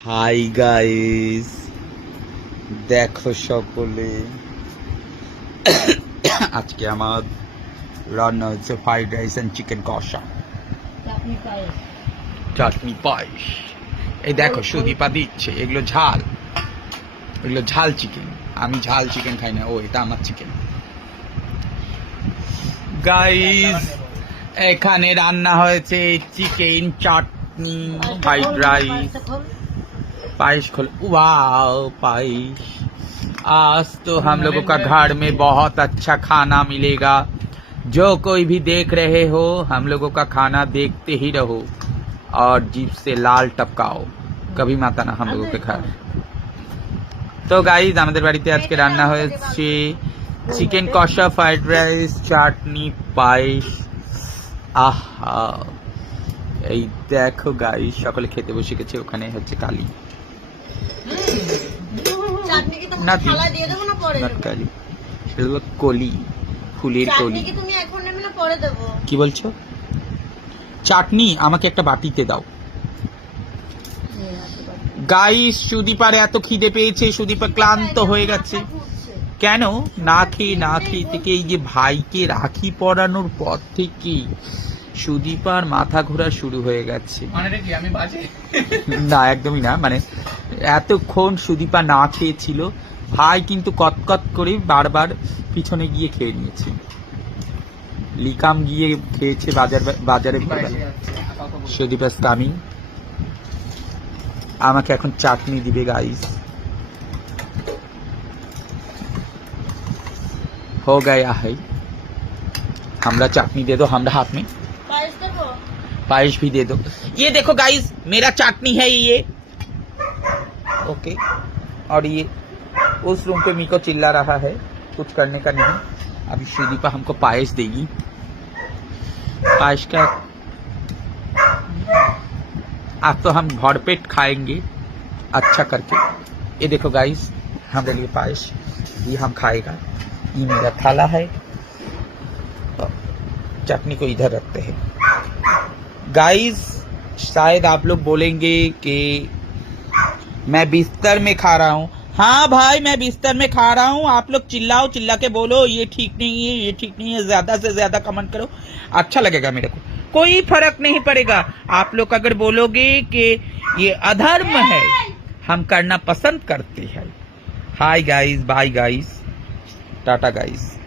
Hi guys, দেখো সকলে, আজকে আমার রান্না হচ্ছে ফ্রাইড রাইস এন্ড চিকেন কষা, চাটনি পায়েস। এই দেখো সুদীপা দিচ্ছে, এগুলো ঝাল, এগুলো ঝাল চিকেন। আমি ঝাল চিকেন খাই না। ও, এটা আমার চিকেন। গাইস, এখানে রান্না হয়েছে চিকেন, চাটনি, ফ্রাইড রাইস, पाइश खोल। वाओ पाइश। आज तो हम लोगों का घर में बहुत अच्छा खाना मिलेगा। जो कोई भी देख रहे हो, हम लोगों का खाना देखते ही रहो और जीभ से लाल टपकाओ, कभी मत आना हम लोगों के घर। तो गाइस, আমাদের বাড়িতে আজকে রান্না হয়েছে চিকেন কষা, ফ্রাইড রাইস, চাটনি, পায়েস। আহা, এই দেখো গাইস, সকলে খেতে বসে গেছে। ওখানে হচ্ছে কালি, কলি, ফুলের কলি। কি বলছো? চাটনি আমাকে একটা বাটিতে দাও। গাইস, সুদীপার এত খিদে পেয়েছে, সুদীপা ক্লান্ত হয়ে গেছে। কেন? না খেয়ে থেকে এই যে ভাইকে রাখি পরানোর পর থেকে সুদীপার মাথা ঘোরা শুরু হয়ে গেছে। না, একদমই না। মানে এতক্ষণ সুদীপা না খেয়েছিল, ভাই কিন্তু কতকত করে বারবার পিছনে গিয়ে খেয়ে নিয়েছে। লিকাম গিয়ে খেয়েছে বাজারে। সুদীপা কামিং। আমাকে এখন চাটনি দিবে গাইস। हो गया है, हमरा चाटनी दे दो, हमरा हाथ में पायस भी दे दो। ये देखो गाइस, मेरा चाटनी है ये। ओके। और ये उस रूम पे मीको चिल्ला रहा है, कुछ करने का नहीं। अभी सुदीपा हमको पायस देगी। पायस का आज तो हम भरपेट खाएंगे अच्छा करके। ये देखो गाइस, हमारे लिए पायस, ये हम खाएगा। ये मेरा थाला है, चटनी को इधर रखते हैं। गाइस, शायद आप लोग बोलेंगे कि मैं बिस्तर में खा रहा हूँ। हाँ भाई, मैं बिस्तर में खा रहा हूँ। आप लोग चिल्ला के बोलो ये ठीक नहीं है, ये ठीक नहीं है, ज्यादा से ज्यादा कमेंट करो, अच्छा लगेगा मेरे को। कोई फर्क नहीं पड़ेगा। आप लोग अगर बोलोगे कि ये अधर्म है, हम करना पसंद करते हैं। Hi guys, bye guys, tata guys.